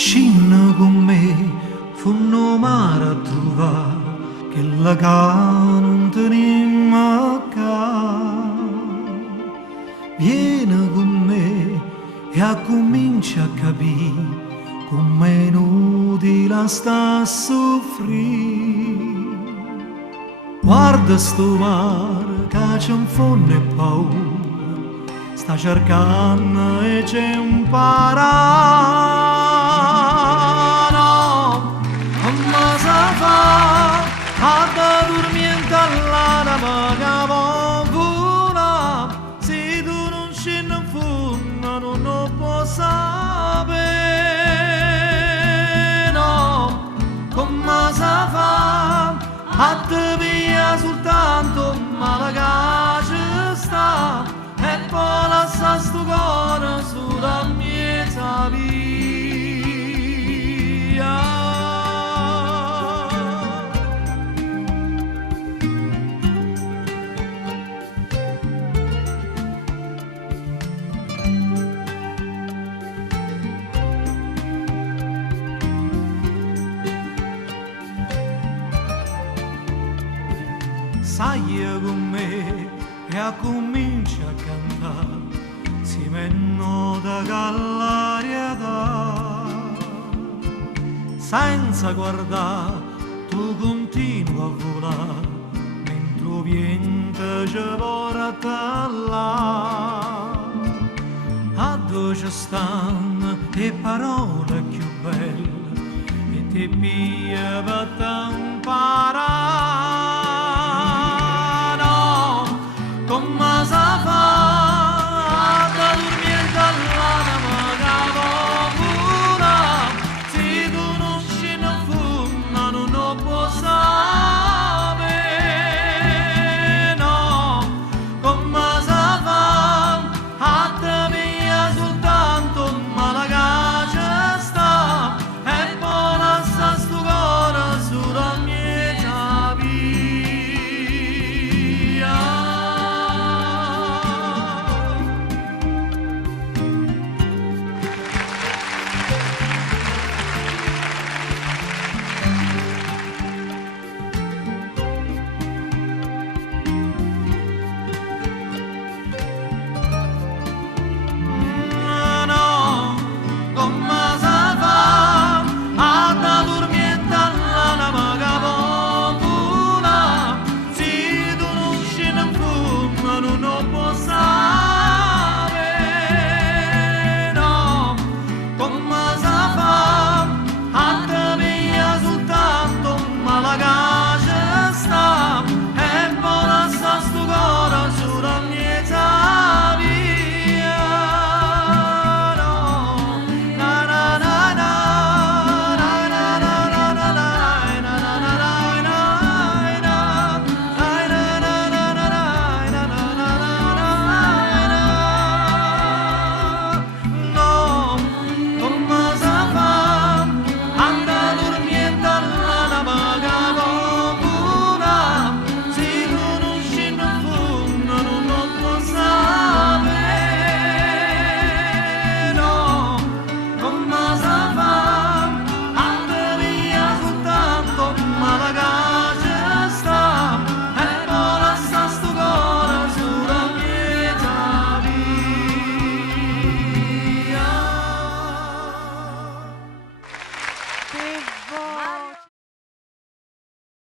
Scinna con me, funno mare a trovare, che la ca non tenimmo ca. Vieni con me e comincia a capire come è inutile sta a soffrire. Guarda sto mare che c'è un fondo e paura, sta cercando e c'è un parano. Come si fa a dormire all'ara che vola, se tu non scendi in fondo non lo puoi sapere, no. Come si fa a te via soltanto male che ci sta e poi lascia sto cuore sulla mia via. Sai con me e comincia a cantare, si menno da gallarietà. Senza guardare, tu continui a volare, mentre viento ci porta là. A dove ci stanno le parole più belle, e ti pia per t'imparare.